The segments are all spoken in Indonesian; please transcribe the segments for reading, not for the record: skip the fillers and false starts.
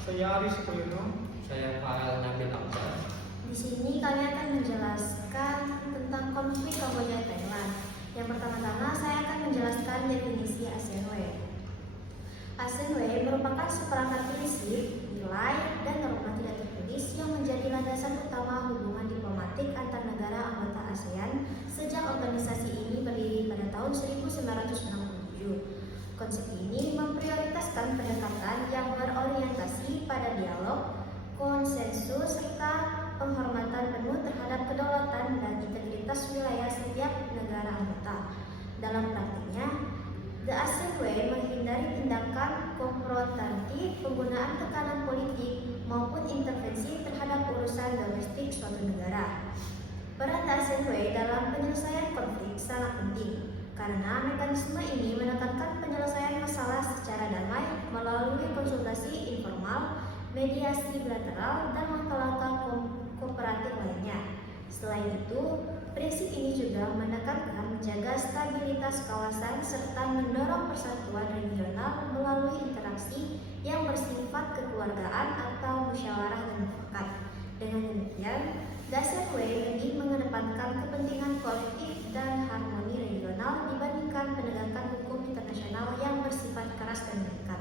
Saya Aris Koyono. Saya Farel Nabil Akbar. Di sini kami akan menjelaskan tentang konflik Kamboja Thailand. Yang pertama-tama saya akan menjelaskan definisi ASEAN Way. ASEAN Way merupakan seperangkat prinsip, nilai, dan norma tidak tertulis yang menjadi landasan utama hubungan diplomatik antar negara anggota ASEAN sejak organisasi ini berdiri pada tahun 1967. Konsep ini memprioritaskan pendekatan yang berorientasi pada dialog, konsensus, serta penghormatan penuh terhadap kedaulatan dan integritas wilayah setiap negara anggota. Dalam praktiknya, The ASEAN Way menghindari tindakan konfrontatif, penggunaan tekanan politik, maupun intervensi terhadap urusan domestik suatu negara. Peran The ASEAN Way dalam penyelesaian konflik sangat penting, karena mekanisme ini menekankan penyelesaian masalah secara damai melalui konsultasi informal, mediasi bilateral, dan langkah-langkah kooperatif lainnya. Selain itu, prinsip ini juga menekankan menjaga stabilitas kawasan serta mendorong persatuan regional melalui interaksi yang bersifat kekeluargaan atau musyawarah dan mufakat. Dengan demikian, The ASEAN Way lebih mengedepankan kepentingan kolektif dan harmoni regional dibandingkan penegakan hukum internasional yang bersifat keras dan mengikat.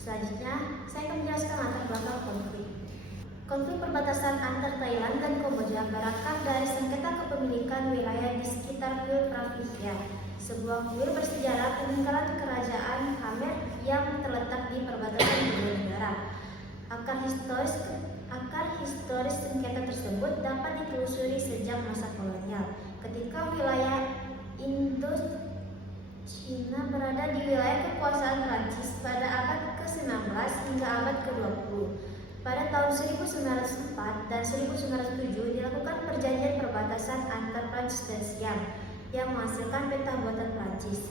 Selanjutnya, saya akan menjelaskan latar belakang konflik. Konflik perbatasan antar Thailand dan Kamboja berakar dari sengketa kepemilikan wilayah di sekitar kuil Pravia, sebuah kuil bersejarah peninggalan kerajaan Khmer yang terletak di perbatasan kedua negara. Akar historis sengketa tersebut dapat ditelusuri sejak masa kolonial, ketika wilayah Indo-Cina berada di wilayah kekuasaan Prancis pada abad ke-19 hingga abad ke-20. Pada tahun 1904 dan 1907 dilakukan perjanjian perbatasan antar Prancis dan Siam yang menghasilkan peta buatan Prancis.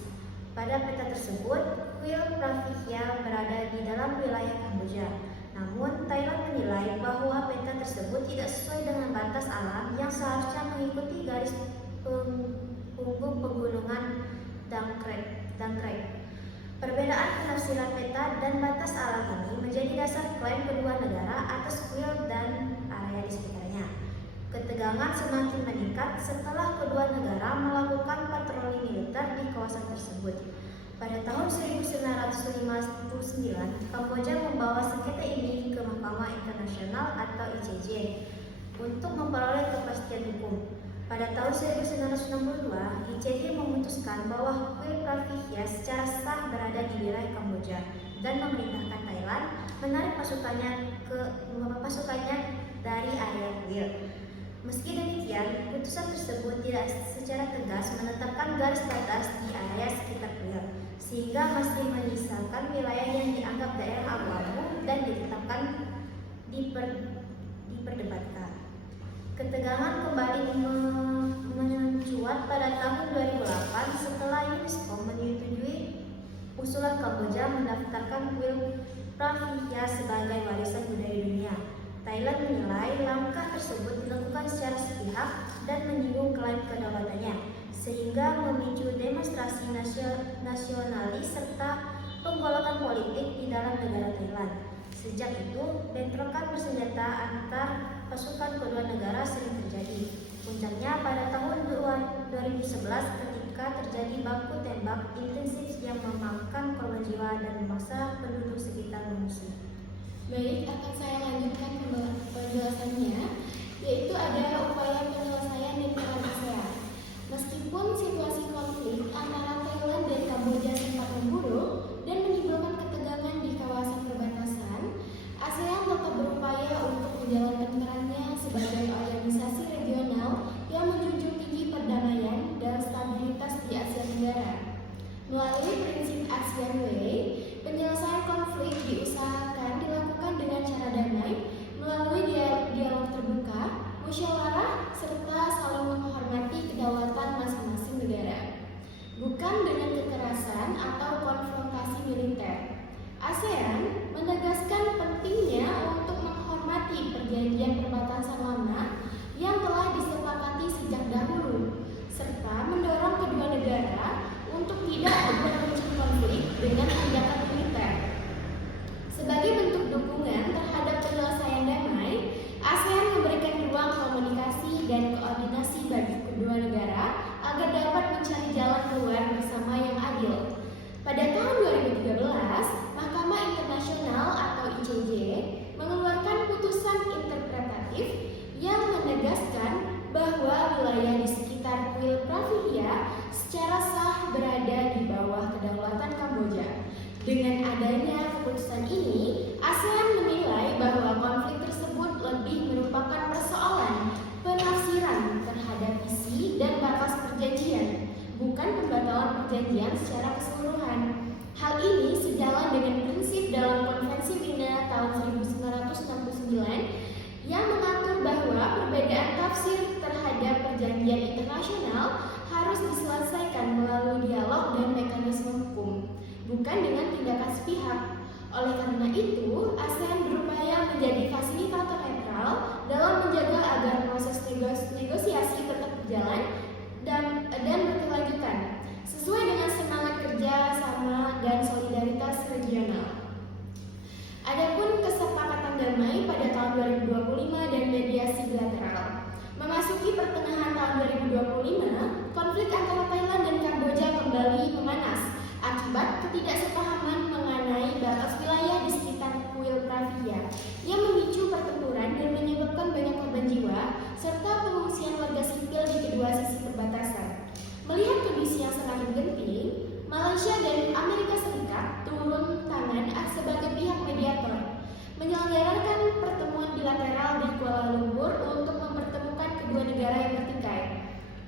Pada peta tersebut, kuil Pravia berada di dalam wilayah Kamboja. Namun, Thailand menilai bahwa peta tersebut tidak sesuai dengan batas alam yang seharusnya mengikuti garis punggung pegunungan Dangkrek. Perbedaan penafsiran peta dan batas alam ini menjadi dasar klaim kedua negara atas kuil dan area di sekitarnya. Ketegangan semakin meningkat setelah kedua negara melakukan patroli militer di kawasan tersebut. Pada tahun 1959, Kamboja membawa sengketa ini ke Mahkamah Internasional atau ICJ untuk memperoleh kepastian hukum. Pada tahun 1962, ICJ memutuskan bahwa kuil Pravia secara sah berada di wilayah Kamboja dan memerintahkan Thailand menarik pasukannya dari area kuil. Meski demikian, putusan tersebut tidak secara tegas menetapkan garis batas di area sekitar kuil, sehingga masih menyisakan wilayah yang dianggap daerah abu-abu dan ditetapkan diperdebatkan. Ketegangan kembali mencuat pada tahun 2008 setelah UNESCO menyetujui usulan Kamboja mendaftarkan kuil Pravia sebagai warisan budaya dunia. Thailand menilai langkah tersebut dilakukan secara sepihak dan menyinggung klaim kedaulatannya, sehingga memicu demonstrasi nasionalis serta penggolakan politik di dalam negara Thailand. Sejak itu, bentrokan bersenjata antar pasukan kedua negara sering terjadi. Puncaknya pada tahun 2011 ketika terjadi baku tembak intensif yang memakan korban jiwa dan memaksa penduduk sekitar mengungsi. Baik, akan saya lanjutkan penjelasannya, yaitu ada upaya penyelesaian di peran ASEAN. Meskipun situasi konflik antara Thailand dan Kamboja sempat memburuk dan menimbulkan ketegangan di kawasan perbatasan, ASEAN tetap berupaya untuk menjalankan perannya sebagai organisasi regional yang menjunjung tinggi perdamaian dan stabilitas di Asia Tenggara. Melalui prinsip ASEAN Way, penyelesaian konflik diusahakan dilakukan dengan cara damai, melalui dialog terbuka, musyawarah, serta saling menghormati kedaulatan masing-masing negara. Bukan dengan kekerasan atau konfrontasi militer. ASEAN menegaskan pentingnya untuk menghormati perjanjian perbatasan lama yang telah disepakati sejak dahulu, serta mendorong kedua negara untuk tidak memperkeruh konflik dengan tindakan militer. Sebagai bentuk dukungan terhadap wilayah di sekitar kuil Pravia secara sah berada di bawah kedaulatan Kamboja. Dengan adanya keputusan ini, ASEAN menilai bahwa konflik tersebut lebih merupakan persoalan penafsiran terhadap isi dan batas perjanjian, bukan pembatalan perjanjian secara keseluruhan. Hal ini sejalan dengan prinsip dalam Konvensi Wina tahun 1969 yang mengatur bahwa perbedaan tafsir terhadap perjanjian internasional harus diselesaikan melalui dialog dan mekanisme hukum, bukan dengan tindakan sepihak. Oleh karena itu, ASEAN berupaya menjadi fasilitator netral dalam menjaga agar proses negosiasi tetap berjalan dan berkelanjutan, sesuai dengan semangat kerja sama dan solidaritas regional. Adapun kesepakatan damai pada tahun 2025 dan mediasi bilateral. Memasuki pertengahan tahun 2025, konflik antara Thailand dan Kamboja kembali memanas akibat ketidaksepahaman mengenai batas wilayah di sekitar kuil Pravia yang memicu pertempuran dan menyebabkan banyak korban jiwa serta pengungsian warga sipil di kedua sisi perbatasan. Melihat kondisi yang semakin genting, Malaysia dan Amerika Serikat turun tangan sebagai pihak mediator, menyelenggarakan pertemuan bilateral di Kuala Lumpur untuk mempertemukan kedua negara yang bertikai.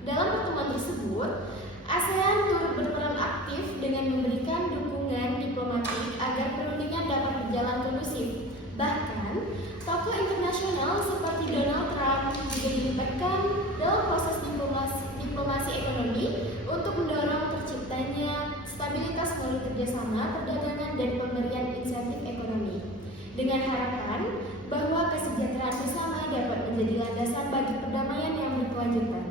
Dalam pertemuan tersebut, ASEAN turut berperan aktif dengan memberikan dukungan diplomatik agar perundingan dapat berjalan kondusif. Bahkan, tokoh internasional seperti Donald Trump juga dilibatkan dalam proses diplomasi ekonomi untuk mendorong terciptanya stabilitas melalui kerjasama, perdagangan, dan pemberian insentif ekonomi, dengan harapan bahwa kesejahteraan bersama dapat menjadi landasan bagi perdamaian yang berkelanjutan.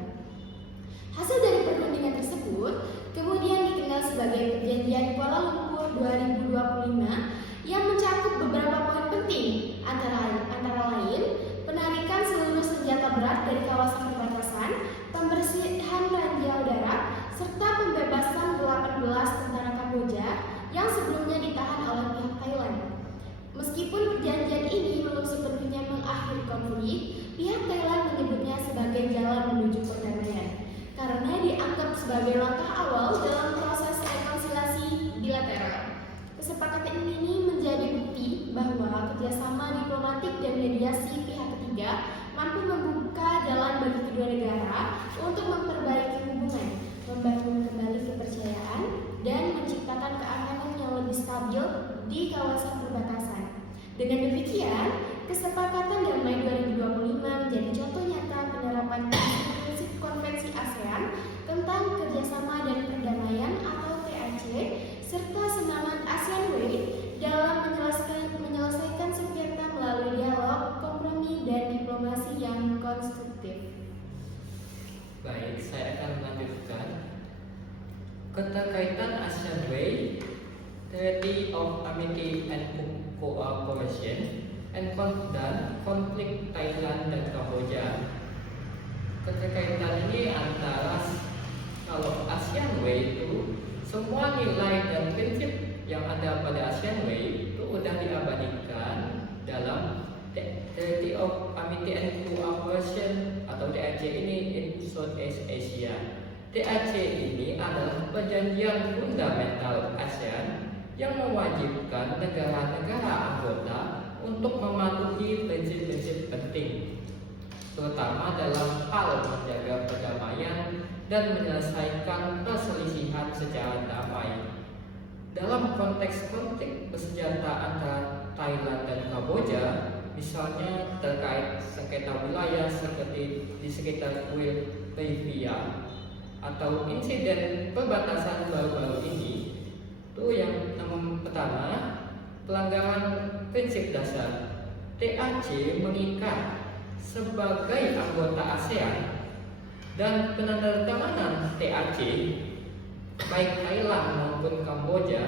Hasil dari perundingan tersebut kemudian dikenal sebagai Perjanjian Kuala Lumpur 2025 yang mencakup beberapa poin penting, antara lain penarikan seluruh senjata berat dari kawasan perbatasan, pembersihan ranjau darat, serta pembebasan 18 tentara Kamboja yang sebelumnya ditahan oleh pihak Thailand. Meskipun perjanjian ini belum sepenuhnya mengakhiri konflik, pihak Thailand menyebutnya sebagai jalan menuju perdamaian karena dianggap sebagai langkah awal dalam proses rekonsiliasi bilateral. Kesepakatan ini menjadi bukti bahwa kerjasama diplomatik dan mediasi pihak ketiga mampu membuka jalan bagi kedua negara untuk memperbaiki hubungan, membangun kembali kepercayaan, dan menciptakan keamanan yang lebih stabil di kawasan perbatasan. Dengan demikian, kesepakatan damai 2025 menjadi contoh nyata penerapan prinsip Konvensi ASEAN tentang kerjasama dan perdamaian atau TAC, serta semangat ASEAN Way dalam menyelesaikan sengketa melalui dialog, kompromi, dan diplomasi yang konstruktif. Baik, saya akan melanjutkan. Keterkaitan ASEAN Way, Treaty of Amity and Cooperation, dan konflik Thailand dan Kamboja. Keterkaitan ini antara kalau ASEAN Way itu semua nilai dan prinsip yang ada pada ASEAN Way itu sudah diabadikan dalam Treaty of Amity and Cooperation atau TAC ini in Southeast Asia. TAC ini adalah perjanjian fundamental ASEAN yang mewajibkan negara-negara anggota untuk mematuhi prinsip-prinsip penting, terutama dalam hal menjaga perdamaian dan menyelesaikan perselisihan secara damai. Dalam konteks konflik bersenjata antara Thailand dan Kamboja, misalnya terkait sengketa wilayah seperti di sekitar kuil Pravia atau insiden perbatasan baru-baru ini, itu yang pertama, pelanggaran prinsip dasar. TAC mengikat sebagai anggota ASEAN dan penandatanganan TAC baik Thailand maupun Kamboja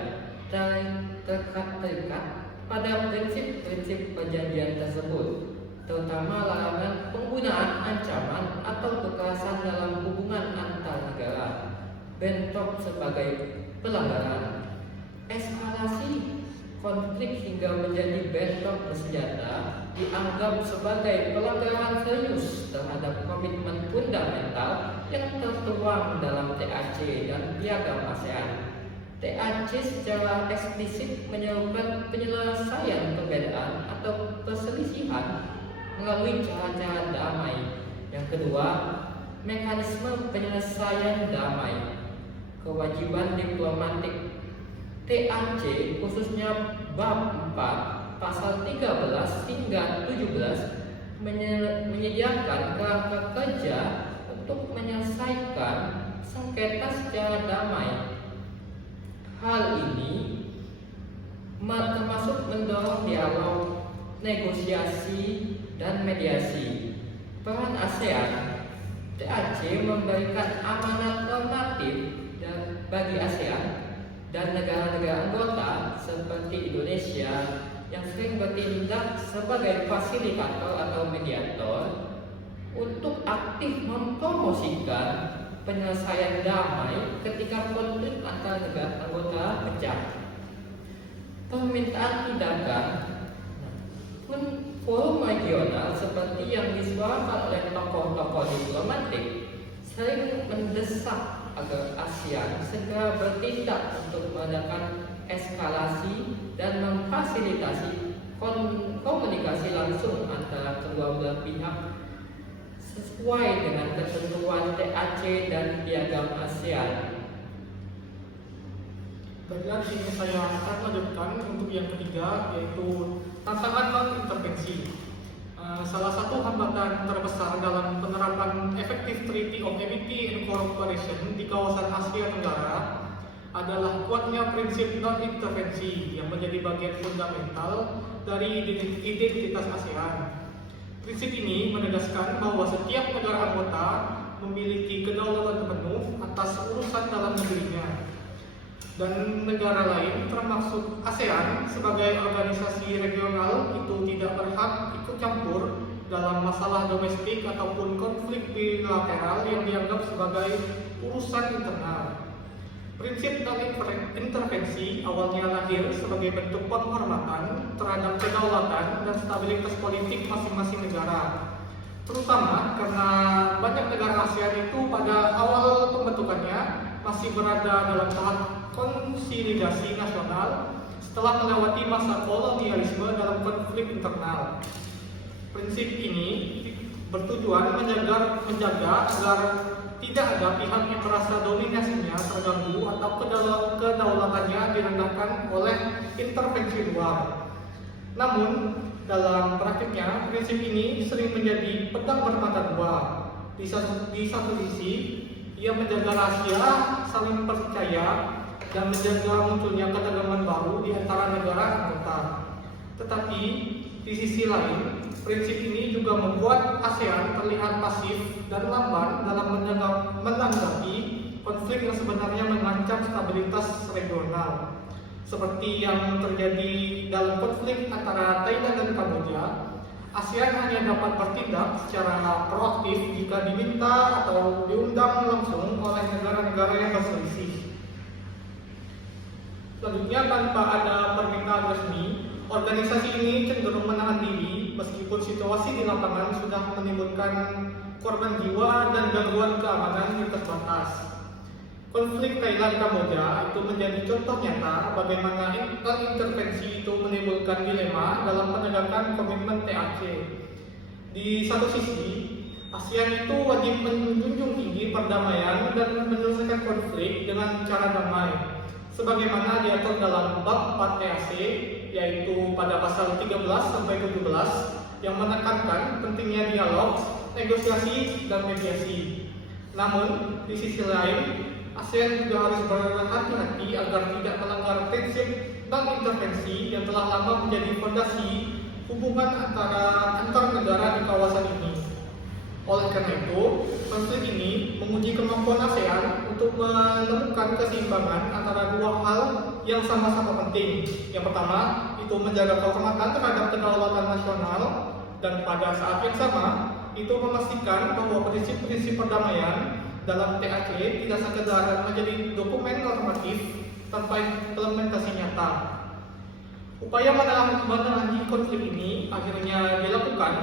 terikat pada prinsip-prinsip perjanjian tersebut, terutama larangan penggunaan ancaman atau kekerasan dalam hubungan antar negara, bentrok sebagai pelanggaran, eskalasi konflik hingga menjadi bentrok bersenjata dianggap sebagai pelanggaran serius terhadap komitmen fundamental tertuang dalam TAC dan Piagam ASEAN. TAC secara eksplisit menyerukan penyelesaian perbedaan atau perselisihan melalui cara-cara damai. Yang kedua, mekanisme penyelesaian damai. Kewajiban diplomatik. TAC khususnya bab 4 pasal 13 hingga 17 menyediakan kerangka kerja untuk menyelesaikan sengketa secara damai. Hal ini termasuk mendorong dialog, negosiasi, dan mediasi. Peran ASEAN. TAC memberikan amanat normatif bagi ASEAN dan negara-negara anggota seperti Indonesia yang sering bertindak sebagai fasilitator atau mediator untuk aktif mempromosikan penyelesaian damai ketika konflik antar negara anggota pecah. Permintaan tindakan. Forum regional seperti yang disuarakan oleh tokoh-tokoh diplomatik sering mendesak agar ASEAN segera bertindak untuk mengadakan eskalasi dan memfasilitasi komunikasi langsung antara kedua belah pihak sesuai dengan ketentuan TAC dan Piagam ASEAN. Baiklah, ini saya akan lanjutkan untuk yang ketiga, yaitu tantangan non-intervensi. Salah satu hambatan terbesar dalam penerapan efektif Treaty of Amity and Cooperation di kawasan Asia Tenggara adalah kuatnya prinsip non-intervensi yang menjadi bagian fundamental dari identitas ASEAN. Prinsip ini menegaskan bahwa setiap negara anggota memiliki kedaulatan penuh atas urusan dalam negerinya, dan negara lain termasuk ASEAN sebagai organisasi regional itu tidak berhak ikut campur dalam masalah domestik ataupun konflik bilateral yang dianggap sebagai urusan internal. Prinsip non-intervensi awalnya lahir sebagai bentuk penghormatan terhadap kedaulatan dan stabilitas politik masing-masing negara, terutama karena banyak negara ASEAN itu pada awal pembentukannya masih berada dalam tahap konsolidasi nasional setelah melewati masa kolonialisme dalam konflik internal. Prinsip ini bertujuan menjaga agar tidak ada pihak yang merasa dominasinya terganggu atau kedaulatannya direndahkan oleh intervensi luar. Namun, dalam praktiknya, prinsip ini sering menjadi pedang bermata dua. Di satu sisi, ia menjaga rahasia, saling percaya, dan menjaga munculnya ketegangan baru di antara negara anggota. Tetapi, di sisi lain, prinsip ini juga membuat ASEAN terlihat pasif dan lamban dalam menanggapi konflik yang sebenarnya mengancam stabilitas regional. Seperti yang terjadi dalam konflik antara Thailand dan Kamboja, ASEAN hanya dapat bertindak secara proaktif jika diminta atau diundang langsung oleh negara-negara yang berselisih. Selanjutnya, tanpa ada permintaan resmi, organisasi ini cenderung menahan diri meskipun situasi di lapangan sudah menimbulkan korban jiwa dan gangguan keamanan yang terbatas. Konflik Thailand-Kamboja itu menjadi contoh nyata bagaimana intervensi itu menimbulkan dilema dalam penegakan komitmen TAC. Di satu sisi, ASEAN itu wajib menjunjung tinggi perdamaian dan menyelesaikan konflik dengan cara damai, sebagaimana diatur dalam bab 4 TAC, yaitu pada pasal 13 sampai 17 yang menekankan pentingnya dialog, negosiasi, dan mediasi. Namun, di sisi lain, ASEAN juga harus berhati-hati agar tidak melanggar prinsip non-intervensi yang telah lama menjadi fondasi hubungan antar negara di kawasan ini. Oleh karena itu, konflik ini menguji kemampuan ASEAN untuk menemukan keseimbangan antara dua hal yang sama-sama penting. Yang pertama, itu menjaga kehormatan terhadap kedaulatan nasional, dan pada saat yang sama, itu memastikan bahwa prinsip-prinsip perdamaian dalam TAC tidak sekedar menjadi dokumen normatif tanpa implementasi nyata. Upaya menerangi konflik ini akhirnya dilakukan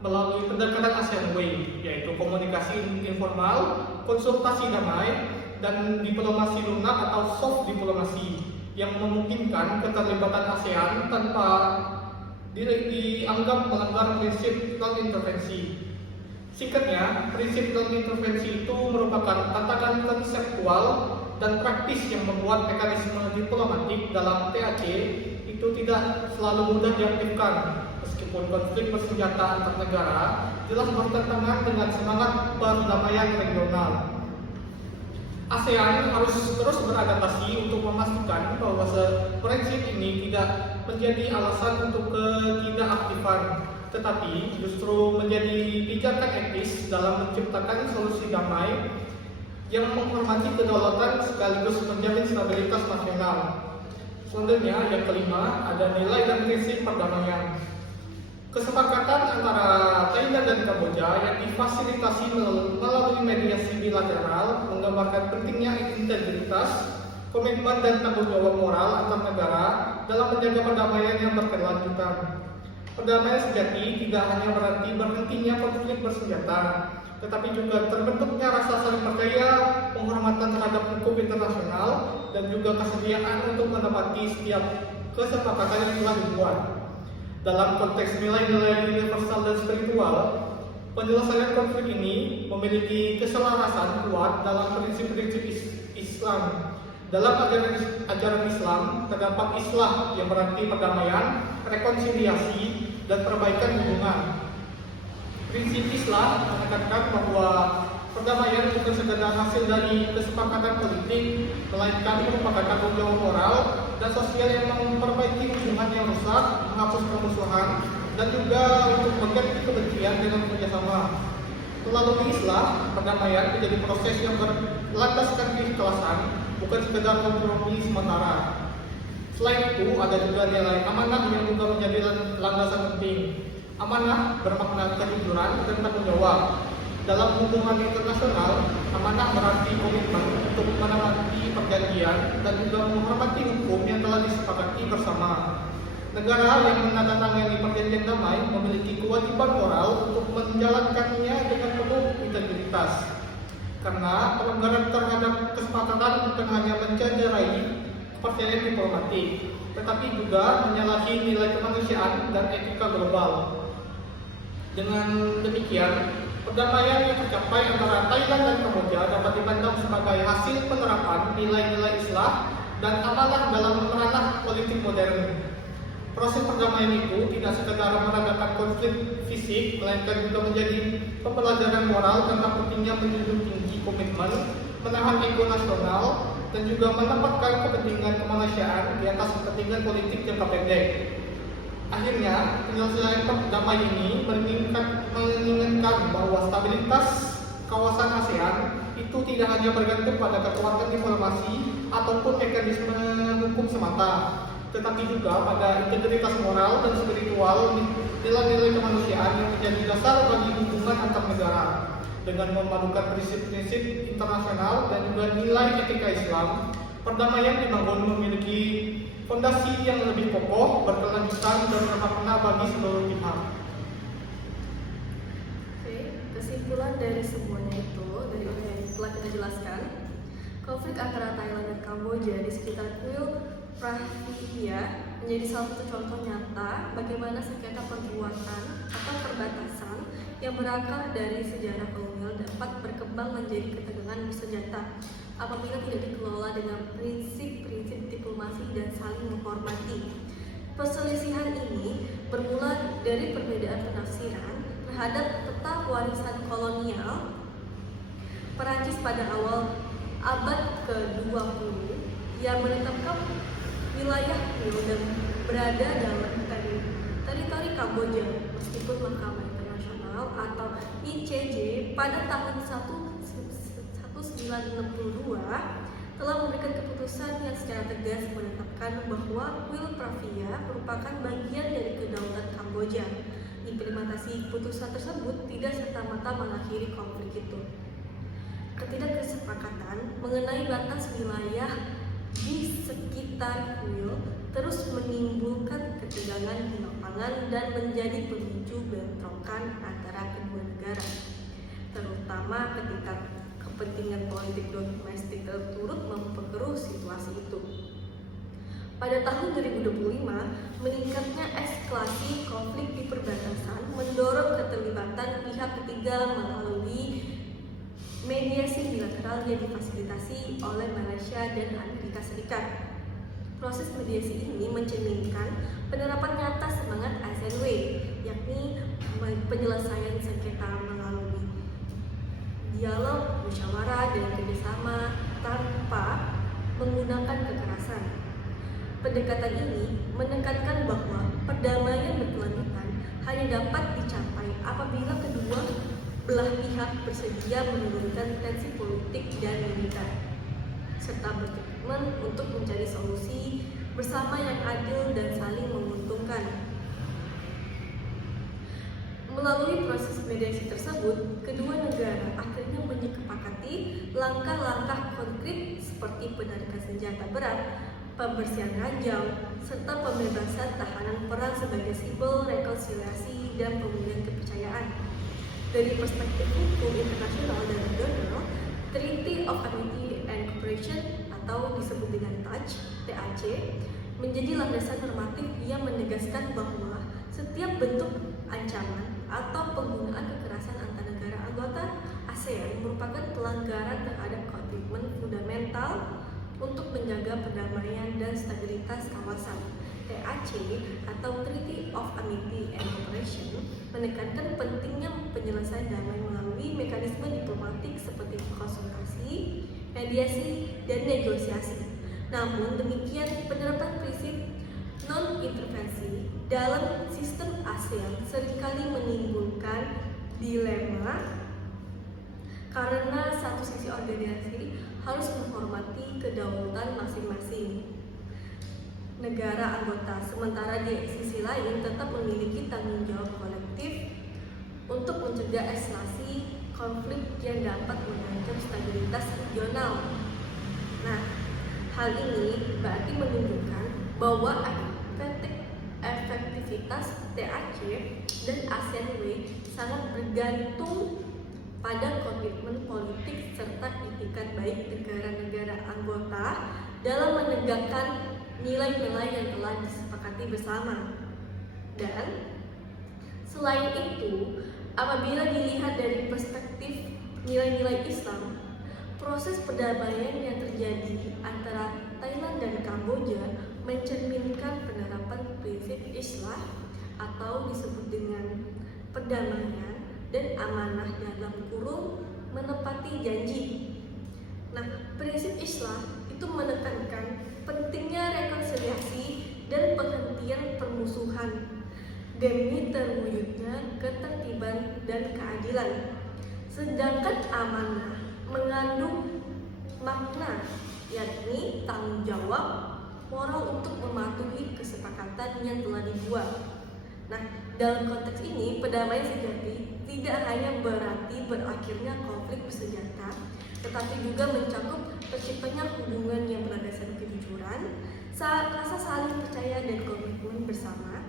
melalui pendekatan ASEAN Way, yaitu komunikasi informal, konsultasi damai, dan diplomasi lunak atau soft diplomasi yang memungkinkan keterlibatan ASEAN tanpa dianggap melanggar prinsip non-intervensi. Singkatnya, prinsip non-intervensi itu merupakan tantangan konseptual dan praktis yang membuat mekanisme diplomatik dalam TAC itu tidak selalu mudah diaktifkan, meskipun konflik bersenjata antar negara jelas bertentangan dengan semangat perdamaian regional. ASEAN harus terus beradaptasi untuk memastikan bahwa prinsip ini tidak menjadi alasan untuk ketidakaktifan, tetapi justru menjadi pijakan etis dalam menciptakan solusi damai yang menghormati kedaulatan sekaligus menjamin stabilitas nasional. Selanjutnya, yang kelima, ada nilai dan prinsip perdamaian. Kesepakatan antara Thailand dan Kamboja yang difasilitasi melalui mediasi bilateral menggambarkan pentingnya integritas, komitmen dan tanggung jawab moral antar negara dalam menjaga perdamaian yang berkelanjutan. Perdamaian sejati tidak hanya berarti berhentinya konflik bersenjata, tetapi juga terbentuknya rasa saling percaya, penghormatan terhadap hukum internasional, dan juga kesediaan untuk menepati setiap kesepakatan yang telah dibuat. Dalam konteks nilai-nilai universal dan spiritual, penyelesaian konflik ini memiliki keselarasan kuat dalam prinsip-prinsip Islam. Dalam ajaran Islam, terdapat islah yang berarti perdamaian, rekonsiliasi, dan perbaikan hubungan. Prinsip Islam menekankan bahwa perdamaian bukan sekedar hasil dari kesepakatan politik, melainkan merupakan tanggung jawab moral dan sosial yang memperbaiki hubungan yang rusak, menghapus permusuhan, dan juga untuk mengganti kebencian dengan kerjasama. Melalui Islam, perdamaian menjadi proses yang berlandaskan keikhlasan, bukan sekedar kompromi sementara. Selain itu, ada juga nilai amanah yang juga menjadi landasan penting. Amanah bermakna kejujuran dan tanggung jawab. Dalam hubungan internasional, amanah berarti komitmen untuk menepati perjanjian dan juga menghormati hukum yang telah disepakati bersama. Negara yang menandatangani perjanjian damai memiliki kewajiban moral untuk menjalankannya dengan penuh integritas. Karena pelanggaran terhadap kesepakatan bukan hanya mencederai kepercayaan diplomatik, tetapi juga menyalahi nilai kemanusiaan dan etika global. Dengan demikian, perdamaian yang tercapai antara Thailand dan Kamboja dapat dipandang sebagai hasil penerapan nilai-nilai Islam dan amanah dalam ranah politik modern. Proses perdamaian itu tidak sekadar meredakan konflik fisik, melainkan juga menjadi pembelajaran moral tentang pentingnya menjunjung tinggi komitmen, menahan ego nasional, dan juga menempatkan kepentingan kemanusiaan di atas kepentingan politik jangka pendek. Akhirnya, penyelesaian damai ini menginginkan bahwa stabilitas kawasan ASEAN itu tidak hanya bergantung pada kekuatan diplomasi ataupun mekanisme hukum semata, tetapi juga pada integritas moral dan spiritual, nilai-nilai kemanusiaan yang menjadi dasar bagi hubungan antar negara. Dengan memadukan prinsip-prinsip internasional dan juga nilai etika Islam, perdamaian dibangun memiliki fondasi yang lebih kokoh, berkelanjutan, dan bermakna bagi seluruh pihak. Oke, kesimpulan dari semuanya itu, dari yang telah kita jelaskan, konflik antara Thailand dan Kamboja di sekitar kuil Pravia menjadi salah satu contoh nyata bagaimana sengketa perbuatan atau perbatasan yang berakar dari sejarah kolonial dapat berkembang menjadi ketegangan bersenjata apabila tidak dikelola dengan prinsip-prinsip diplomasi dan saling menghormati. Perselisihan ini bermula dari perbedaan penafsiran terhadap peta warisan kolonial Perancis pada awal abad ke-20 yang menetapkan wilayah kuil dan berada dalam teritori Kamboja, meskipun Mahkamah Internasional atau ICJ pada tahun 1962 telah memberikan keputusan yang secara tegas menetapkan bahwa kuil Pravia merupakan bagian dari kedaulatan Kamboja. Implementasi keputusan tersebut tidak serta-merta mengakhiri konflik itu. Ketidakkesepakatan mengenai batas wilayah di sekitar kuil terus menimbulkan ketegangan di lapangan dan menjadi pemicu bentrokan antara kedua negara, terutama ketika kepentingan politik domestik turut memperkeruh situasi itu. Pada tahun 2025, meningkatnya eskalasi konflik di perbatasan mendorong keterlibatan pihak ketiga melalui mediasi bilateral yang difasilitasi oleh Malaysia dan Amerika Serikat. Proses mediasi ini mencerminkan penerapan nyata semangat ASEAN Way, yakni penyelesaian sengketa melalui dialog, musyawarah, dan kerjasama tanpa menggunakan kekerasan. Pendekatan ini menekankan bahwa perdamaian berkelanjutan hanya dapat dicapai apabila kedua belah pihak bersedia menurunkan tensi politik dan militer, serta berkomitmen untuk mencari solusi bersama yang adil dan saling menguntungkan. Melalui proses mediasi tersebut, kedua negara akhirnya menyepakati langkah-langkah konkret seperti penarikan senjata berat, pembersihan ranjau, serta pembebasan tahanan perang sebagai simbol rekonsiliasi dan pemulihan kepercayaan. Dari perspektif hukum internasional dan regional, Treaty of Amity and Cooperation atau disebut dengan TAC, menjadi landasan normatif yang menegaskan bahwa setiap bentuk ancaman atau penggunaan kekerasan antar negara anggota ASEAN merupakan pelanggaran terhadap komitmen fundamental untuk menjaga perdamaian dan stabilitas kawasan. TAC atau Treaty of Amity and Cooperation menekankan pentingnya penyelesaian damai melalui mekanisme diplomatik seperti konsultasi, mediasi, dan negosiasi. Namun demikian, penerapan prinsip non-intervensi dalam sistem ASEAN seringkali menimbulkan dilema karena satu sisi organisasi harus menghormati kedaulatan masing-masing negara anggota, sementara di sisi lain tetap memiliki tanggung jawab kolektif untuk mencegah eskalasi konflik yang dapat mengancam stabilitas regional. Nah, hal ini berarti menunjukkan bahwa efektivitas TAC dan ASEAN Way sangat bergantung pada komitmen politik serta itikat baik negara-negara anggota dalam menegakkan nilai-nilai yang telah disepakati bersama. Dan selain itu, apabila dilihat dari perspektif nilai-nilai Islam, proses perdamaian yang terjadi antara Thailand dan Kamboja mencerminkan penerapan prinsip Islah atau disebut dengan perdamaian dan amanah dalam kurung menepati janji. Nah, prinsip Islah itu menekankan pentingnya rekonsiliasi dan penghentian permusuhan demi terwujudnya ketertiban dan keadilan. Sedangkan amanah mengandung makna, yakni tanggung jawab moral untuk mematuhi kesepakatan yang telah dibuat. Nah, dalam konteks ini, perdamaian sejati tidak hanya berarti berakhirnya konflik bersenjata, tetapi juga mencakup terciptanya hubungan yang berdasarkan kejujuran, rasa saling percaya dan komitmen bersama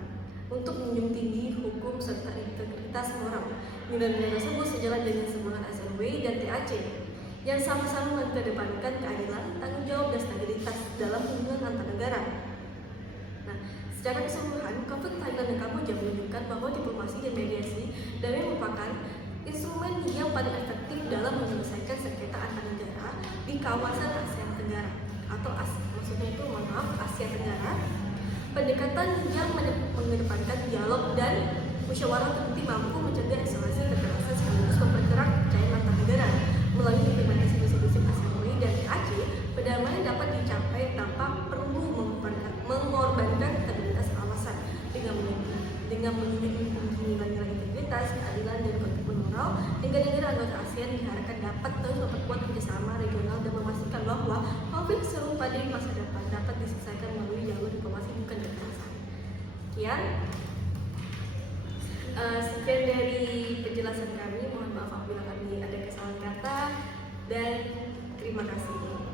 untuk menjunjung tinggi hukum serta integritas moral. Nilai-nilai tersebut sejalan dengan semangat ASEAN Way dan TAC yang sama-sama mengedepankan keadilan, tanggung jawab, dan stabilitas dalam hubungan antar negara. Nah, secara keseluruhan, konflik Thailand dan Kamboja menunjukkan bahwa diplomasi dan mediasi damai merupakan instrumen yang paling efektif dalam menyelesaikan sengketa antar negara di kawasan Asia Tenggara atau maksudnya itu Asia Tenggara. Pendekatan yang mengedepankan dialog dan musyawarah terbukti mampu mencegah eskalasi kekerasan sekaligus memperkerat kepercayaan antar negara. Melalui implementasi prinsip-prinsip ASEAN Way dan TAC, perdamaian dapat dicapai tanpa perlu mengorbankan stabilitas kawasan dengan menunjukkan nilai-nilai integritas, keadilan, dan komitmen moral. Negara-negara anggota ASEAN diharapkan dapat terus memperkuat kerjasama regional dan memastikan bahwa konflik serupa di masa depan dapat diselesaikan melalui jalur diplomasi bukan kekerasan. Sekian dari penjelasan kami. Mohon maaf apabila kami ada kesalahan kata dan terima kasih.